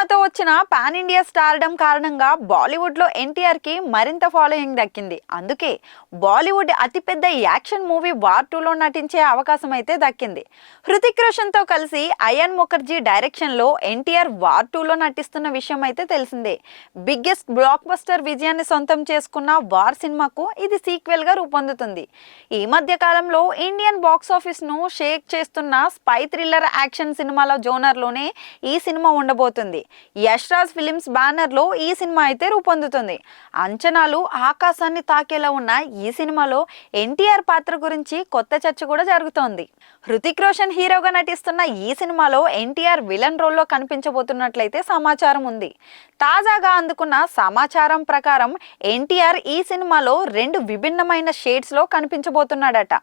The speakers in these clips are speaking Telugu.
సినిమాతో వచ్చిన పాన్ ఇండియా స్టార్డమ్ కారణంగా బాలీవుడ్లో ఎన్టీఆర్కి మరింత ఫాలోయింగ్ దక్కింది. అందుకే బాలీవుడ్ అతిపెద్ద యాక్షన్ మూవీ వార్ 2లో నటించే అవకాశం అయితే దక్కింది. హృతిక్ రోషన్తో కలిసి అయాన్ ముఖర్జీ డైరెక్షన్లో ఎన్టీఆర్ వార్ 2లో నటిస్తున్న విషయం అయితే తెలిసిందే. బిగ్గెస్ట్ బ్లాక్ బస్టర్ విజయాన్ని సొంతం చేసుకున్న వార్ సినిమాకు ఇది సీక్వెల్గా రూపొందుతుంది. ఈ మధ్య కాలంలో ఇండియన్ బాక్స్ ఆఫీస్ను షేక్ చేస్తున్న స్పై థ్రిల్లర్ యాక్షన్ సినిమాల జోనర్లోనే ఈ సినిమా ఉండబోతుంది. యష్ రాజ్ ఫిలిమ్స్ బ్యానర్ లో ఈ సినిమా అయితే రూపొందుతుంది. అంచనాలు ఆకాశాన్ని తాకేలా ఉన్న ఈ సినిమాలో ఎన్టీఆర్ పాత్ర గురించి కొత్త చర్చ కూడా జరుగుతోంది. హృతిక్ రోషన్ హీరోగా నటిస్తున్న ఈ సినిమాలో ఎన్టీఆర్ విలన్ రోల్లో కనిపించబోతున్నట్లయితే సమాచారం ఉంది. తాజాగా అందుకున్న సమాచారం ప్రకారం ఎన్టీఆర్ ఈ సినిమాలో 2 విభిన్నమైన షేడ్స్ లో కనిపించబోతున్నాడట.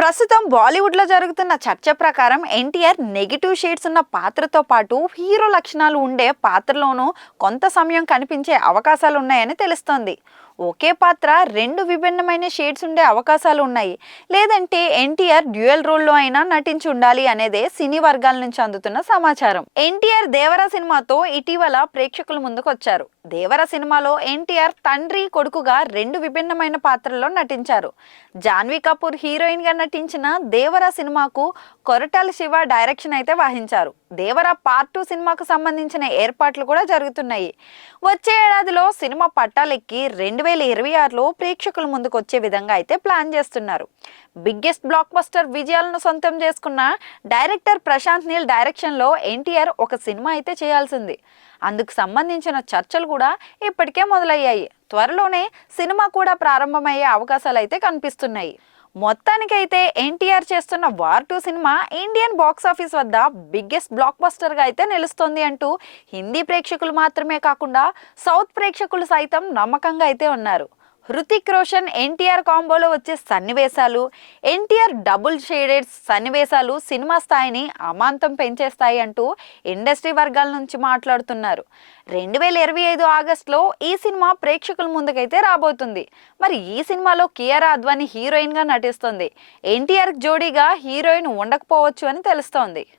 ప్రస్తుతం బాలీవుడ్ లో జరుగుతున్న చర్చ ప్రకారం ఎన్టీఆర్ నెగిటివ్ షేడ్స్ ఉన్న పాత్రతో పాటు హీరో లక్షణాలు ఉండే పాత్రలోనూ కొంత సమయం కనిపించే అవకాశాలు ఉన్నాయని తెలుస్తోంది. ఒకే పాత్ర 2 విభిన్నమైన షేడ్స్ ఉండే అవకాశాలు ఉన్నాయి. లేదంటే ఎన్టీఆర్ డ్యూయల్ రోల్లో అయినా నటించి ఉండాలి అనేదే సినీ వర్గాల నుంచి అందుతున్న సమాచారం. ఎన్టీఆర్ దేవర సినిమాతో ఇటీవల ప్రేక్షకుల ముందుకు వచ్చారు. దేవర సినిమాలో ఎన్టీఆర్ తండ్రి కొడుకుగా 2 విభిన్నమైన పాత్రల్లో నటించారు. జాన్వీ కపూర్ హీరోయిన్ గా నటించిన దేవర సినిమాకు కొరటాల శివ డైరెక్షన్ అయితే వహించారు. దేవర పార్ట్ 2 సినిమాకు సంబంధించిన ఏర్పాట్లు కూడా జరుగుతున్నాయి. వచ్చే ఏడాదిలో సినిమా పట్టాలెక్కి 2026లో ప్రేక్షకుల ముందుకు వచ్చే విధంగా అయితే ప్లాన్ చేస్తున్నారు. బిగ్గెస్ట్ బ్లాక్ బస్టర్ విజయాలను సొంతం చేసుకున్న డైరెక్టర్ ప్రశాంత్ నీల్ డైరెక్షన్లో ఎన్టీఆర్ ఒక సినిమా అయితే చేయాల్సింది. అందుకు సంబంధించిన చర్చలు కూడా ఇప్పటికే మొదలయ్యాయి. త్వరలోనే సినిమా కూడా ప్రారంభమయ్యే అవకాశాలు అయితే కనిపిస్తున్నాయి. మొత్తానికైతే ఎన్టీఆర్ చేస్తున్న war 2 cinema Indian box office వద్ద బిగ్గెస్ట్ బ్లాక్ బస్టర్గా అయితే నిలుస్తుంది అంటూ హిందీ ప్రేక్షకులు మాత్రమే కాకుండా సౌత్ ప్రేక్షకులు సైతం నమ్మకంగా అయితే ఉన్నారు. హృతిక్ రోషన్ ఎన్టీఆర్ కాంబోలో వచ్చే సన్నివేశాలు, ఎన్టీఆర్ డబుల్ షేడెడ్ సన్నివేశాలు సినిమా స్థాయిని అమాంతం పెంచేస్తాయి అంటూ ఇండస్ట్రీ వర్గాల నుంచి మాట్లాడుతున్నారు. 2025 ఆగస్టులో ఈ సినిమా ప్రేక్షకుల ముందుకైతే రాబోతుంది. మరి ఈ సినిమాలో కియారా అద్వానీ హీరోయిన్ గా నటిస్తుంది. ఎన్టీఆర్ జోడీగా హీరోయిన్ ఉండకపోవచ్చు అని తెలుస్తోంది.